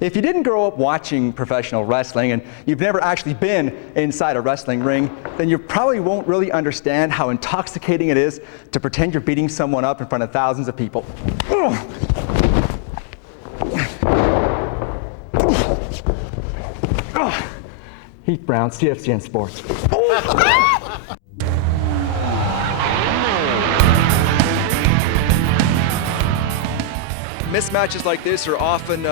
If you didn't grow up watching professional wrestling and you've never actually been inside a wrestling ring, then you probably won't really understand how intoxicating it is to pretend you're beating someone up in front of thousands of people. Heath Brown, CFCN Sports. Mismatches like this are often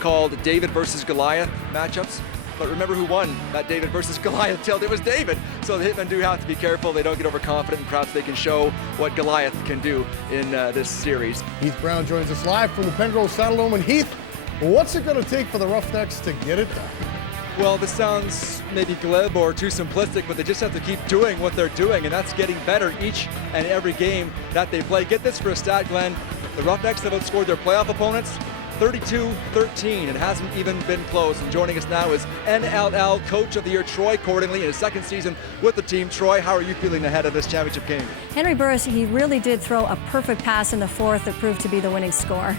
called David versus Goliath matchups. But remember who won that David versus Goliath tilt? It was David. So the Hitmen do have to be careful. They don't get overconfident, and perhaps they can show what Goliath can do in this series. Heath Brown joins us live from the Penrose Saddledome. And Heath, what's it going to take for the Roughnecks to get it done? Well, this sounds maybe glib or too simplistic, but they just have to keep doing what they're doing, and that's getting better each and every game that they play. Get this for a stat, Glenn. The Roughnecks have outscored their playoff opponents 32-13. It hasn't even been close. And joining us now is NLL Coach of the Year Troy Cordingley in his second season with the team. Troy, how are you feeling ahead of this championship game? Henry Burris, he really did throw a perfect pass in the fourth that proved to be the winning score.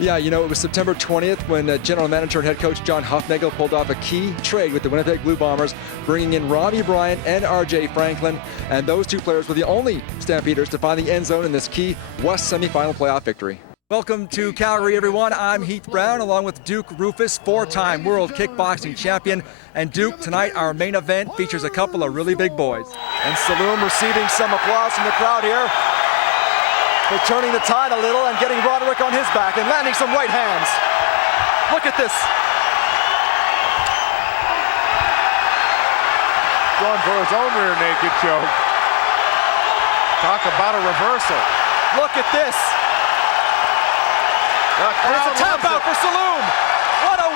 Yeah, you know, it was September 20th when General Manager and Head Coach John Huffnagel pulled off a key trade with the Winnipeg Blue Bombers, bringing in Robbie Bryant and R.J. Franklin. And those two players were the only Stampeders to find the end zone in this key West semifinal playoff victory. Welcome to Calgary, everyone. I'm Heath Brown, along with Duke Rufus, four-time world kickboxing champion. And Duke, tonight our main event features a couple of really big boys. And Saloom receiving some applause from the crowd here. They're turning the tide a little and getting Roderick on his back and landing some right hands. Look at this. Going for his own rear naked choke. Talk about a reversal. Look at this. And it's a tap out for Saloom. What a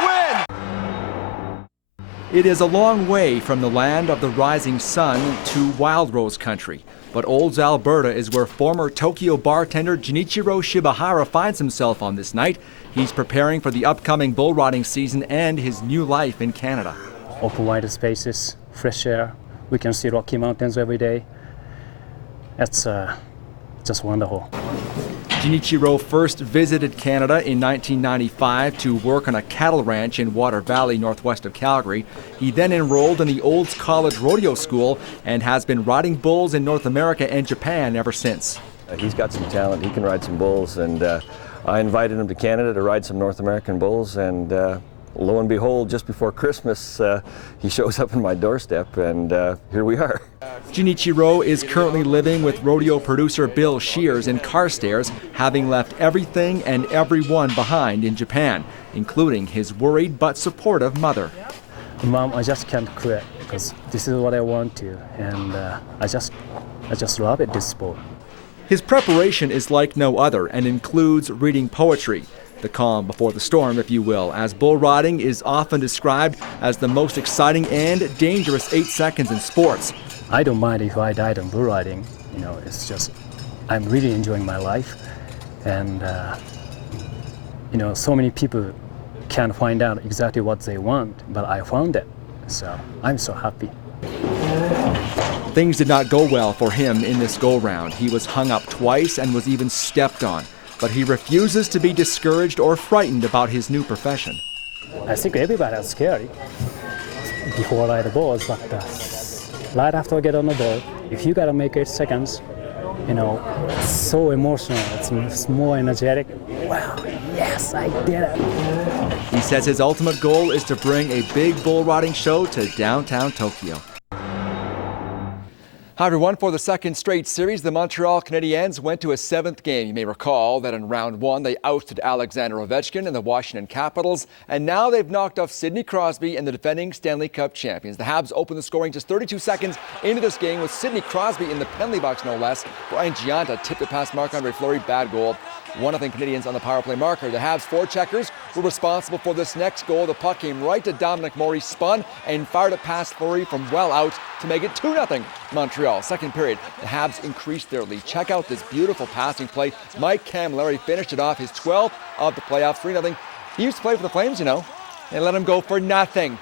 win. It is a long way from the land of the rising sun to Wild Rose country. But Olds, Alberta is where former Tokyo bartender Junichiro Shibahara finds himself on this night. He's preparing for the upcoming bull riding season and his new life in Canada. Open wide spaces, fresh air. We can see Rocky Mountains every day. It's just wonderful. Junichiro first visited Canada in 1995 to work on a cattle ranch in Water Valley, northwest of Calgary. He then enrolled in the Olds College Rodeo School and has been riding bulls in North America and Japan ever since. He's got some talent. He can ride some bulls, and I invited him to Canada to ride some North American bulls, and lo and behold, just before Christmas, he shows up on my doorstep, and here we are. Junichiro is currently living with rodeo producer Bill Shears in Carstairs, having left everything and everyone behind in Japan, including his worried but supportive mother. Mom, I just can't quit because this is what I want to, and I just love it, this sport. His preparation is like no other and includes reading poetry. The calm before the storm, if you will, as bull riding is often described as the most exciting and dangerous 8 seconds in sports. I don't mind if I died on bull riding. You know, it's just, I'm really enjoying my life. And, you know, so many people can't find out exactly what they want, but I found it. So I'm so happy. Things did not go well for him in this go-round. He was hung up twice and was even stepped on. But he refuses to be discouraged or frightened about his new profession. I think everybody is scared before I ride the bulls, but right after I get on the ball, if you gotta make 8 seconds, you know, it's so emotional, it's more energetic. Wow, yes, I did it. He says his ultimate goal is to bring a big bull riding show to downtown Tokyo. Hi everyone, for the second straight series, the Montreal Canadiens went to a 7th game. You may recall that in round 1, they ousted Alexander Ovechkin and the Washington Capitals, and now they've knocked off Sidney Crosby and the defending Stanley Cup champions. The Habs opened the scoring just 32 seconds into this game with Sidney Crosby in the penalty box, no less. Brian Gianta tipped it past Marc-Andre Fleury, bad goal. 1-0 Canadiens on the power play marker. The Habs forecheckers were responsible for this next goal. The puck came right to Dominic Morey, spun and fired it past Fleury from well out to make it 2-0 Montreal. Second period, the Habs increased their lead. Check out this beautiful passing play. Mike Camilleri finished it off, his 12th of the playoffs, 3-0. He used to play for the Flames, you know. They let him go for nothing.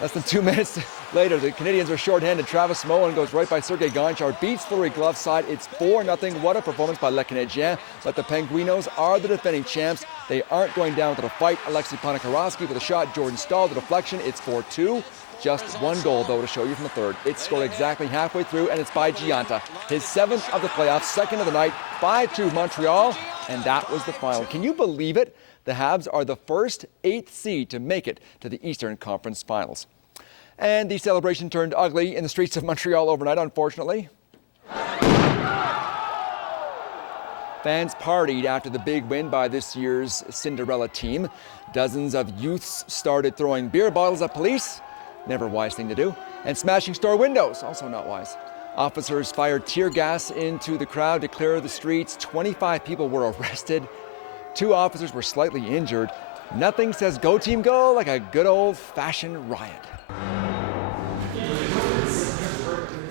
Less than 2 minutes Later, the Canadians are shorthanded. Travis Moen goes right by Sergei Gonchar, beats Fleury glove side. It's 4-0. What a performance by Le Canadien. But the Penguinos are the defending champs. They aren't going down to the fight. Alexei Ponikarovsky with a shot. Jordan Stahl, the deflection. It's 4-2. Just one goal, though, to show you from the third. It's scored exactly halfway through, and it's by Gianta. His 7th of the playoffs, 2nd of the night, 5-2 Montreal, and that was the final. Can you believe it? The Habs are the first 8th seed to make it to the Eastern Conference Finals. And the celebration turned ugly in the streets of Montreal overnight, unfortunately. Fans partied after the big win by this year's Cinderella team. Dozens of youths started throwing beer bottles at police. Never a wise thing to do. And smashing store windows, also not wise. Officers fired tear gas into the crowd to clear the streets. 25 people were arrested. 2 officers were slightly injured. Nothing says go team go like a good old-fashioned riot.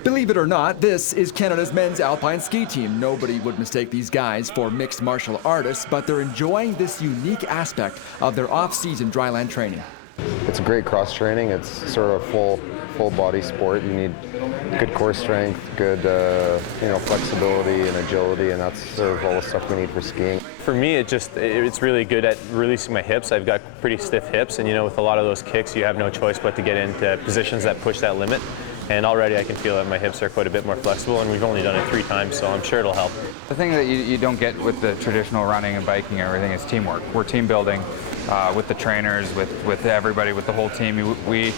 Believe it or not, this is Canada's men's alpine ski team. Nobody would mistake these guys for mixed martial artists, but they're enjoying this unique aspect of their off-season dryland training. It's great cross training. It's sort of full body sport. You need good core strength, good flexibility and agility, and that's sort of all the stuff we need for skiing. For me, it's really good at releasing my hips. I've got pretty stiff hips, and with a lot of those kicks, you have no choice but to get into positions that push that limit. And already I can feel that my hips are quite a bit more flexible, and we've only done it 3 times, so I'm sure it'll help. The thing that you don't get with the traditional running and biking and everything is teamwork. We're team building with the trainers, with everybody, with the whole team. We're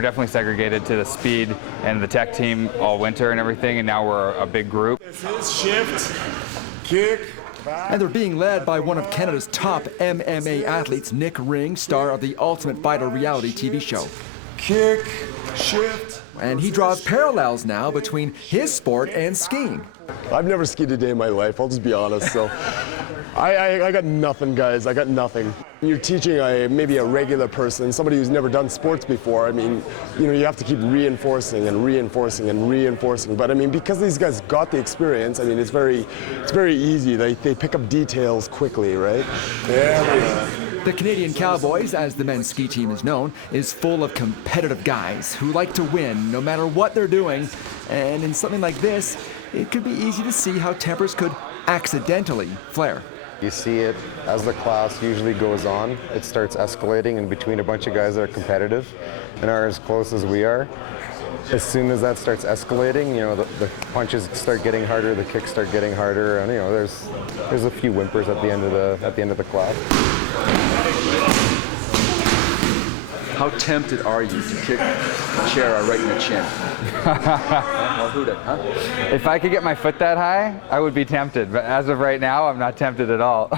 definitely segregated to the speed and the tech team all winter and everything, and now we're a big group. This is shift, kick, back. And they're being led by one of Canada's top MMA athletes, Nick Ring, star of the Ultimate Fighter reality TV show. Kick, shift. And he draws parallels now between his sport and skiing. I've never skied a day in my life, I'll just be honest, so I got nothing, guys, I got nothing. You're teaching maybe a regular person, somebody who's never done sports before. I mean, you have to keep reinforcing and reinforcing and reinforcing. But I mean, because these guys got the experience, I mean, it's very easy. They pick up details quickly, right? Yeah. The Canadian Cowboys, as the men's ski team is known, is full of competitive guys who like to win no matter what they're doing. And in something like this, it could be easy to see how tempers could accidentally flare. You see it as the class usually goes on. It starts escalating in between a bunch of guys that are competitive and are as close as we are. As soon as that starts escalating, the punches start getting harder, the kicks start getting harder, and there's a few whimpers at the end of the class. How tempted are you to kick Chera right in the chin? Or Huda, huh? If I could get my foot that high, I would be tempted. But as of right now, I'm not tempted at all.